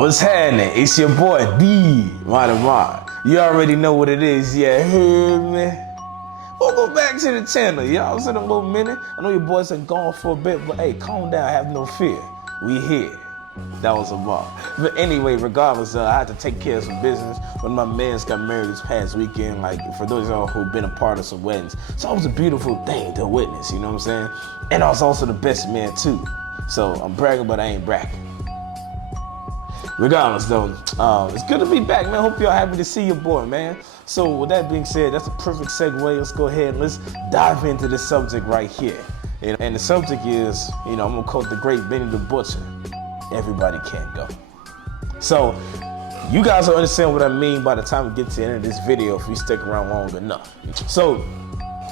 What's happening? It's your boy D Mod. You already know what it is, yeah, heard me. Welcome back to the channel, y'all. It's in a little minute. I know your boys are gone for a bit, but hey, calm down, have no fear. We here. That was a bar. But anyway, regardless, I had to take care of some business. When my mans got married this past weekend, like for those of y'all who've been a part of some weddings, so it was a beautiful thing to witness, you know what I'm saying? And I was also the best man too. So I'm bragging, but I ain't bragging. Regardless though, it's good to be back, man. Hope y'all happy to see your boy, man. So with that being said, that's a perfect segue. Let's go ahead and let's dive into this subject right here. And the subject is, I'm gonna quote the great Benny the Butcher. Everybody can't go. So you guys will understand what I mean by the time we get to the end of this video if you stick around long enough. So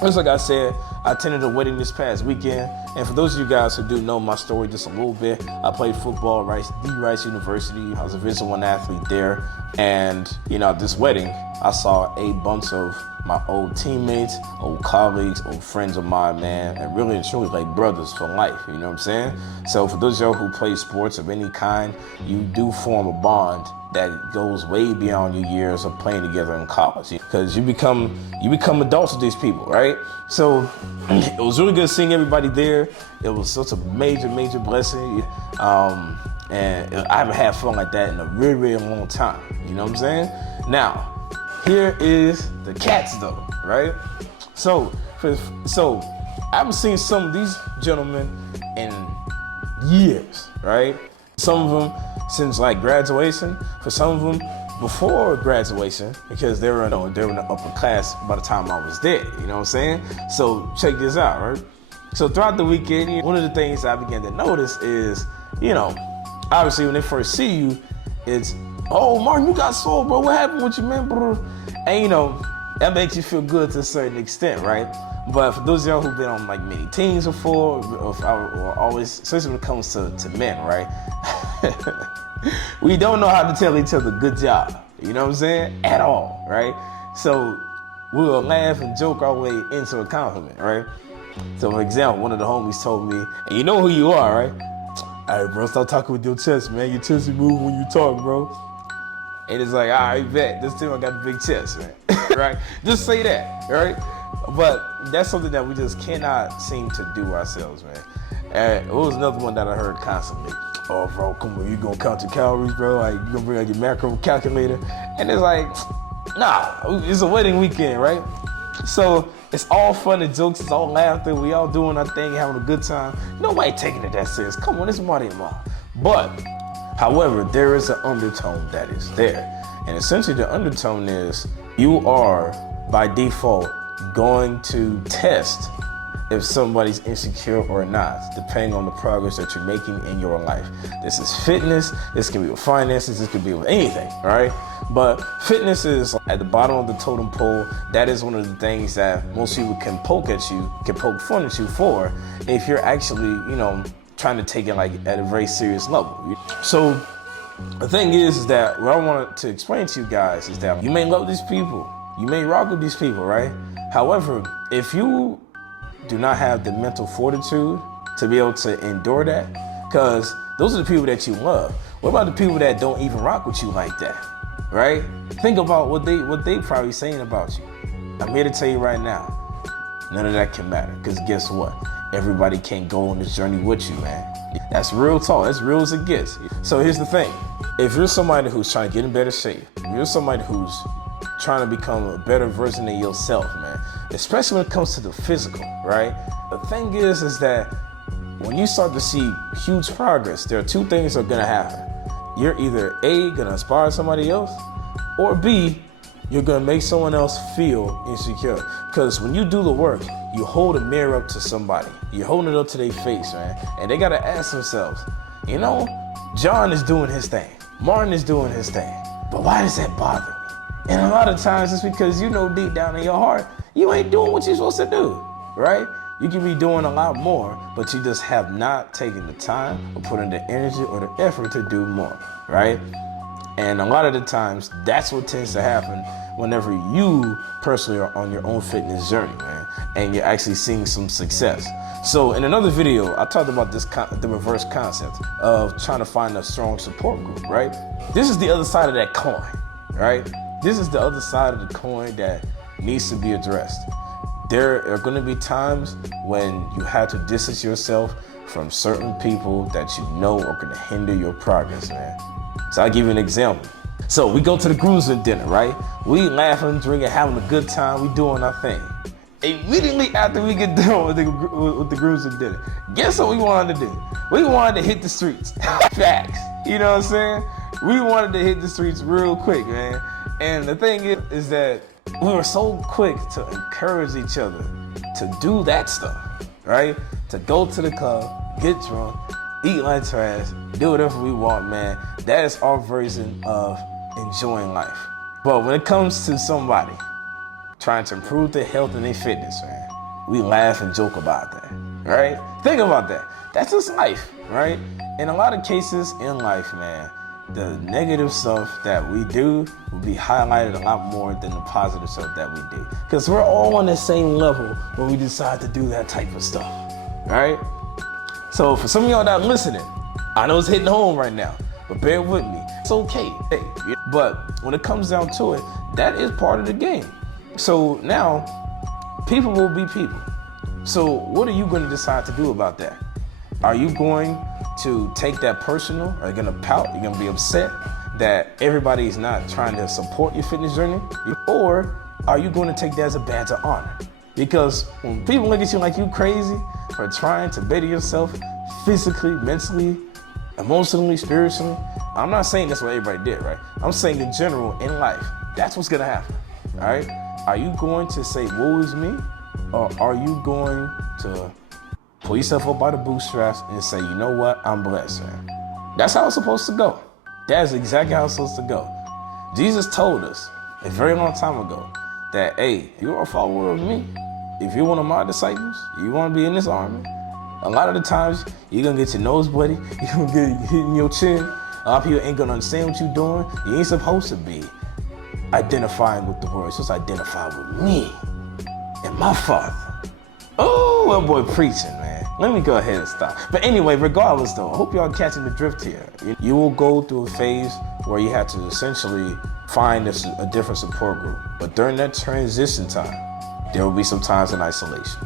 just like I said, I attended a wedding this past weekend, and for those of you guys who do know my story just a little bit, I played football at Rice University. I was a Division I athlete there, and this wedding, I saw a bunch of my old teammates, old colleagues, old friends of mine, man, and really and truly like brothers for life, you know what I'm saying? So for those of y'all who play sports of any kind, you do form a bond that goes way beyond your years of playing together in college, because you become adults with these people, right? So it was really good seeing everybody there. It was such a major blessing, and I haven't had fun like that in a really long time, you know what I'm saying? Now, here is the cats though, right? So I haven't seen some of these gentlemen in years, right? Some of them since like graduation, for some of them before graduation, because they were in the upper class by the time I was there, you know what I'm saying? So check this out, right? So throughout the weekend, one of the things I began to notice is, obviously when they first see you, it's, oh, Martin, you got soul, bro. What happened with you, man, bro? And that makes you feel good to a certain extent, right? But for those of y'all who've been on like many teams before, or always, especially when it comes to men, right? We don't know how to tell each other good job, you know what I'm saying? At all, right? So we'll laugh and joke our way into a compliment, right? So for example, one of the homies told me, and you know who you are, right? All right, bro, stop talking with your chest, man. Your chest is moving when you talk, bro. And it's like, all right, bet. This time I got a big chest, man. Right? Just say that, right? But that's something that we just cannot seem to do ourselves, man. And it was another one that I heard constantly. Oh, bro, come on, you gonna count your calories, bro? Like, you gonna bring out your macro calculator? And it's like, nah, it's a wedding weekend, right? So it's all fun and jokes, it's all laughter, we all doing our thing, having a good time. Nobody taking it that serious. Come on, it's Marty-in-law. But, however, there is an undertone that is there. And essentially the undertone is you are, by default, going to test if somebody's insecure or not, depending on the progress that you're making in your life. This is fitness, this can be with finances, this could be with anything, all right? But fitness is at the bottom of the totem pole. That is one of the things that most people can poke at you, can poke fun at you for, if you're actually, trying to take it like at a very serious level. So the thing is that what I wanted to explain to you guys is that you may love these people, you may rock with these people, right? However, if you do not have the mental fortitude to be able to endure that, because those are the people that you love. What about the people that don't even rock with you like that, right? Think about what they probably saying about you. I'm here to tell you right now, none of that can matter, because guess what? Everybody can't go on this journey with you, man. That's real talk, that's real as it gets. So here's the thing, if you're somebody who's trying to get in better shape, if you're somebody who's trying to become a better version of yourself, man, especially when it comes to the physical, right? The thing is that when you start to see huge progress, there are two things that are gonna happen. You're either A, gonna inspire somebody else, or B, you're gonna make someone else feel insecure. Because when you do the work, you hold a mirror up to somebody. You're holding it up to their face, man. And they gotta ask themselves, John is doing his thing, Martin is doing his thing, but why does that bother me? And a lot of times it's because deep down in your heart, you ain't doing what you're supposed to do, right? You can be doing a lot more, but you just have not taken the time or put in the energy or the effort to do more, right? And a lot of the times, that's what tends to happen whenever you personally are on your own fitness journey, man. and you're actually seeing some success. So in another video, I talked about the reverse concept of trying to find a strong support group, right? This is the other side of that coin, right? This is the other side of the coin that needs to be addressed. There are going to be times when you have to distance yourself from certain people that you know are going to hinder your progress, man. So I'll give you an example. So we go to the groomsmen dinner, right? We laughing, drinking, having a good time. We doing our thing. Immediately after we get done with the groomsmen dinner, guess what we wanted to do? We wanted to hit the streets. Facts. You know what I'm saying? We wanted to hit the streets real quick, man. And the thing is that we were so quick to encourage each other to do that stuff, right? To go to the club, get drunk, eat like trash, do whatever we want, man. That is our version of enjoying life. But when it comes to somebody trying to improve their health and their fitness, man, we laugh and joke about that, right? Think about that. That's just life, right? In a lot of cases in life, man, the negative stuff that we do will be highlighted a lot more than the positive stuff that we do. Because we're all on the same level when we decide to do that type of stuff, right? So for some of y'all that are listening, I know it's hitting home right now, but bear with me. It's okay. But when it comes down to it, that is part of the game. So now, people will be people. So what are you going to decide to do about that? Are you going to take that personal? Are you going to pout? You're going to be upset that everybody is not trying to support your fitness journey? Or are you going to take that as a badge of honor? Because when people look at you like you crazy for trying to better yourself physically, mentally, emotionally, spiritually, I'm not saying that's what everybody did, right? I'm saying in general, in life, that's what's going to happen, all right? Are you going to say, woe is me? Or are you going to pull yourself up by the bootstraps and say, you know what, I'm blessed, man. That's how it's supposed to go. That's exactly how it's supposed to go. Jesus told us a very long time ago that, hey, you're a follower of me. If you're one of my disciples, you want to be in this army, a lot of the times you're going to get your nose bloody, you're going to get hit in your chin. A lot of people ain't going to understand what you're doing. You ain't supposed to be identifying with the word. You're supposed to identify with me and my Father. Oh, well, boy, preaching, man. Let me go ahead and stop. But anyway, regardless, though, I hope y'all catching the drift here. You will go through a phase where you have to essentially find a different support group. But during that transition time, there will be some times in isolation.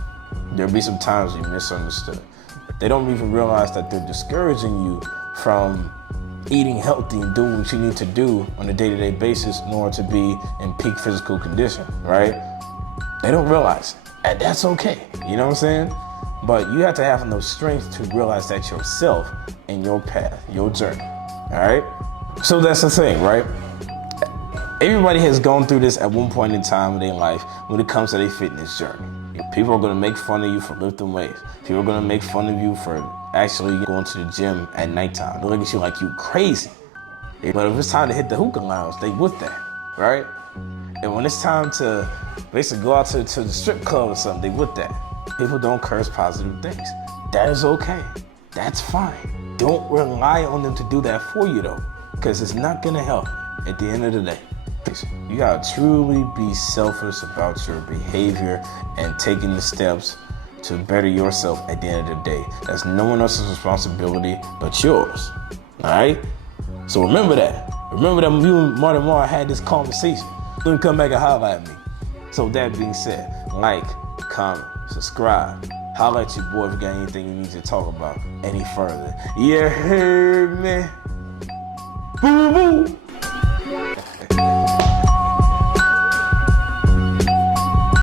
There will be some times you're misunderstood. They don't even realize that they're discouraging you from eating healthy and doing what you need to do on a day-to-day basis in order to be in peak physical condition, right? They don't realize it. And that's okay, you know what I'm saying? But you have to have enough strength to realize that yourself and your path, your journey, all right? So that's the thing, right? Everybody has gone through this at one point in time in their life when it comes to their fitness journey. People are gonna make fun of you for lifting weights. People are gonna make fun of you for actually going to the gym at nighttime. They look at you like you crazy. But if it's time to hit the hookah lounge, they with that, right? And when it's time to basically go out to the strip club or something, they with that. People don't curse positive things. That is okay. That's fine. Don't rely on them to do that for you though, because it's not gonna help at the end of the day. You gotta truly be selfish about your behavior and taking the steps to better yourself at the end of the day. That's no one else's responsibility but yours, all right? So remember that. Remember that when you and Martin Moore had this conversation. You can come back and holler at me. So with that being said, like, comment, subscribe. Holler at your boy if you got anything you need to talk about any further. You heard me? Boo boo.